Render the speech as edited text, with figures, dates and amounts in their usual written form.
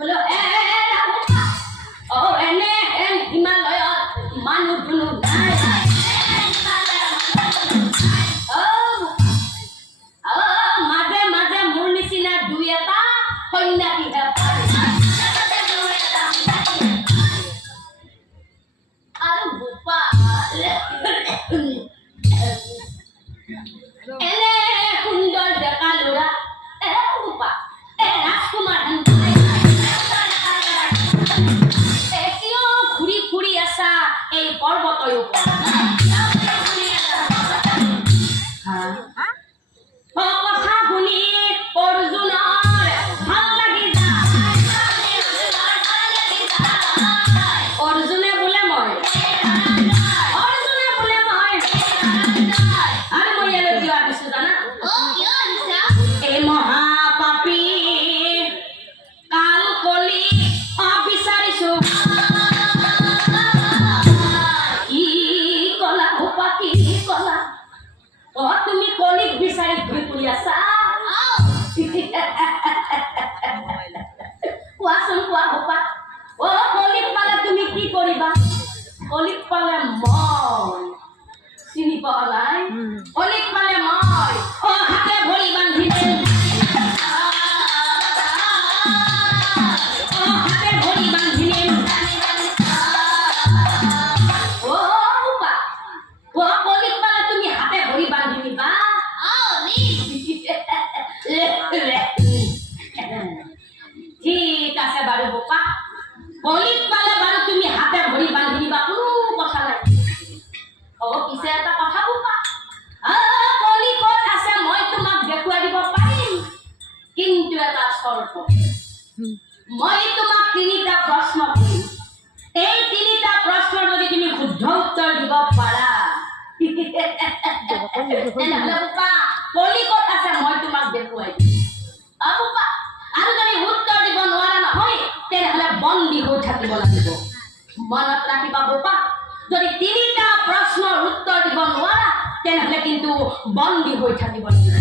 বোলো এনে হিমালয়ত মানুহ দুনু নাই মাজে মাজে মোৰ নিচিনা দুই এটা সন্যাসীহে আৰু বোপা এনে সুন্দৰ ডেকা ল'ৰা বোপা ৰাজকুমাৰ কিয় ঘূৰি ফুৰি আছা এই পৰ্বতৰ ওপৰত কথা শুনি অৰ্জুনৰ ভাল লাগি যায় অৰ্জুনে বোলে মই আৰু মই ইয়ালৈ কিয় আহিছো জানা এই মহাপাপী কাল কলি বিচাৰিছো কি কলা ভোপা কি কলা তুমি কলিক বিচাৰি ঘূৰি ফুৰি আছা কোৱাচোন কোৱা ভোপা কলিক পালে তুমি কি কৰিবা কলিক পালে মই চিনি পোৱা নাই কলিক পালে মই হাতে ভৰি বান্ধি দিম হাতে ভৰি বান্ধি দিম কলিক পালে তুমি হাতে ভৰি বান্ধি দিবা ঠিক আছে বাৰু বোপা কলিক পালে বাৰু তুমি হাতে ভৰি বান্ধি দিবা কোনো কথা নাই পিছে এটা কথা বোপা কলি ক'ত আছে মই তোমাক দেখুৱাই দিব পাৰিম কিন্তু এটা চৰ্ত মই তোমাক তিনিটা প্ৰশ্ন কৰিম এই তিনিটা প্ৰশ্নৰ যদি তুমি শুদ্ধ উত্তৰ দিব পাৰা তেনেহ'লে বোপা কলি ক'ত আছে মই তোমাক দেখুৱাই দিম বোপা আৰু যদি উত্তৰ দিব নোৱাৰা নহয় তেনেহ'লে বন্দী হৈ থাকিব লাগিব মনত ৰাখিবা বোপা যদি তিনিটা প্ৰশ্নৰ উত্তৰ দিব নোৱাৰা তেনেহ'লে কিন্তু বন্দী হৈ থাকিব লাগিব